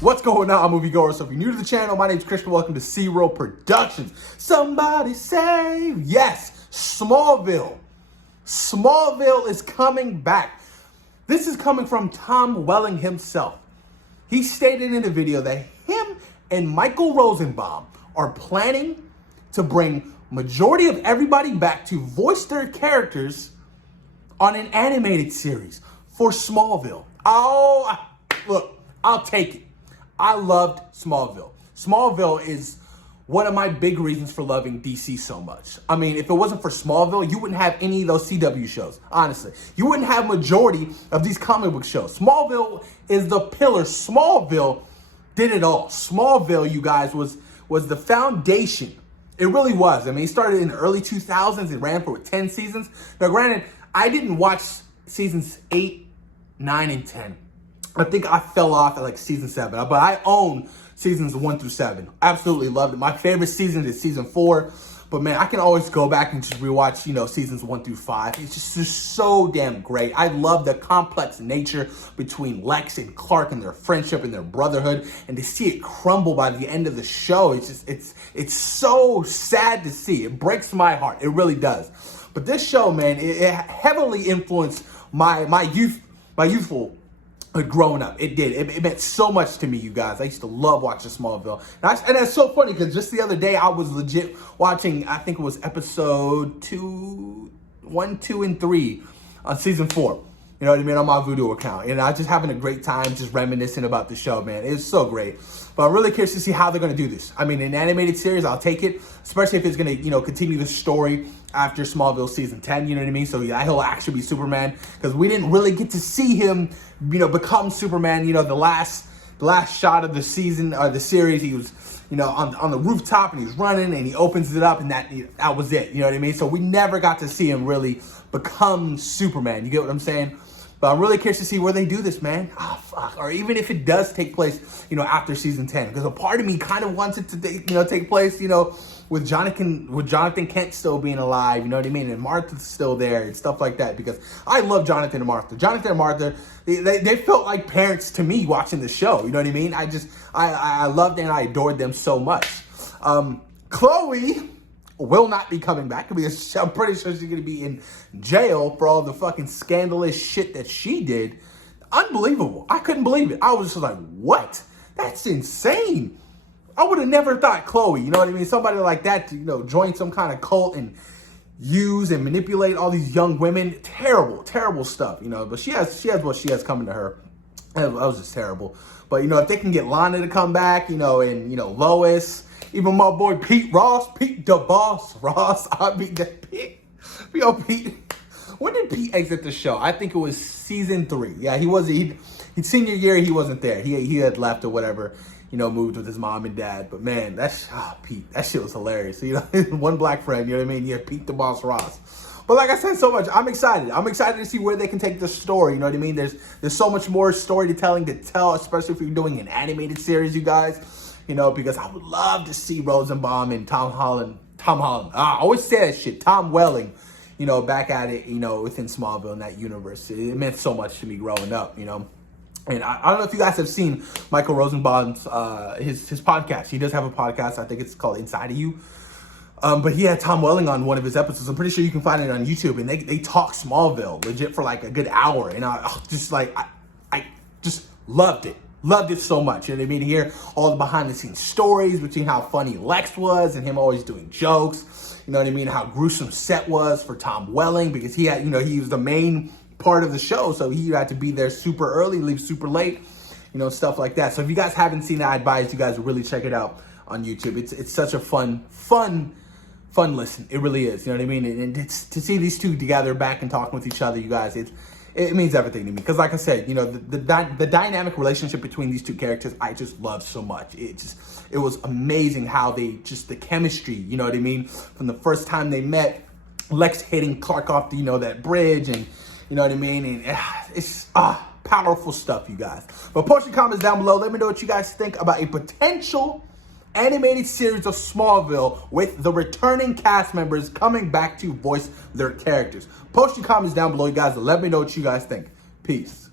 What's going on, moviegoers? So if you're new to the channel, my name's Christian. Welcome to C-Roll Productions. Somebody save, yes, Smallville. Smallville is coming back. This is coming from Tom Welling himself. He stated in a video that him and Michael Rosenbaum are planning to bring majority of everybody back to voice their characters on an animated series for Smallville. Oh, look, I'll take it. I loved Smallville. Smallville is one of my big reasons for loving DC so much. I mean, if it wasn't for Smallville, you wouldn't have any of those CW shows, honestly. You wouldn't have majority of these comic book shows. Smallville is the pillar. Smallville did it all. Smallville, you guys, was the foundation. It really was. I mean, it started in the early 2000s. It ran for 10 seasons. Now, granted, I didn't watch seasons 8, 9, and 10. I think I fell off at like season 7, but I own seasons 1 through 7. Absolutely loved it. My favorite season is season 4, but man, I can always go back and just rewatch, seasons 1 through 5. It's just so damn great. I love the complex nature between Lex and Clark and their friendship and their brotherhood, and to see it crumble by the end of the show, it's so sad to see. It breaks my heart. It really does. But this show, man, it heavily influenced my youthful growing up. It did. It meant so much to me, you guys. I used to love watching Smallville. And that's so funny because just the other day I was legit watching, I think it was episode 1, 2, and 3 on season 4. You know what I mean? On my Vudu account. And I was just having a great time just reminiscing about the show, man. It's so great. But I'm really curious to see how they're going to do this. I mean, an animated series, I'll take it. Especially if it's going to, continue the story after Smallville season 10, you know what I mean? So yeah, he'll actually be Superman. Because we didn't really get to see him, become Superman. The last shot of the season, or the series, he was, on the rooftop and he's running and he opens it up and that was it. You know what I mean? So we never got to see him really become Superman. You get what I'm saying? But I'm really curious to see where they do this, man. Oh, fuck. Or even if it does take place, after season 10. Because a part of me kind of wants it to, take place, with Jonathan Kent still being alive, you know what I mean? And Martha's still there and stuff like that. Because I love Jonathan and Martha. Jonathan and Martha, they felt like parents to me watching the show. You know what I mean? I loved and I adored them so much. Chloe will not be coming back because I'm pretty sure she's going to be in jail for all the fucking scandalous shit that she did. Unbelievable. I couldn't believe it. I was just like, what? That's insane. I would have never thought Chloe, you know what I mean? Somebody like that to, join some kind of cult and use and manipulate all these young women. Terrible, terrible stuff, But she has what she has coming to her. That was just terrible. But, if they can get Lana to come back, and, Lois, even my boy Pete the Boss Ross. I mean, Pete. When did Pete exit the show? I think it was season 3. Yeah, he senior year, he wasn't there. He had left or whatever, moved with his mom and dad. But man, Pete, that shit was hilarious. One black friend, you know what I mean? Yeah, Pete the Boss Ross. But like I said so much, I'm excited. I'm excited to see where they can take the story, you know what I mean? There's so much more storytelling to tell, especially if you're doing an animated series, you guys. Because I would love to see Rosenbaum and Tom Holland. I always say that shit. Tom Welling, back at it, within Smallville in that universe. It meant so much to me growing up, And I don't know if you guys have seen Michael Rosenbaum's, his podcast. He does have a podcast. I think it's called Inside of You. But he had Tom Welling on one of his episodes. I'm pretty sure you can find it on YouTube. And they talk Smallville legit for like a good hour. And I just loved it. Loved it so much. You know what I mean? Hear all the behind the scenes stories between how funny Lex was and him always doing jokes. You know what I mean? How gruesome set was for Tom Welling because he had, he was the main part of the show. So he had to be there super early, leave super late, stuff like that. So if you guys haven't seen it, I advise you guys to really check it out on YouTube. It's such a fun listen. It really is. You know what I mean? And it's, to see these two together back and talking with each other, you guys, it means everything to me. Because like I said, the dynamic relationship between these two characters, I just loved so much. It was amazing how the chemistry, you know what I mean? From the first time they met, Lex hitting Clark off that bridge and, you know what I mean? And it's powerful stuff, you guys. But post your comments down below. Let me know what you guys think about a potential animated series of Smallville with the returning cast members coming back to voice their characters. Post your comments down below, you guys, and let me know what you guys think. Peace.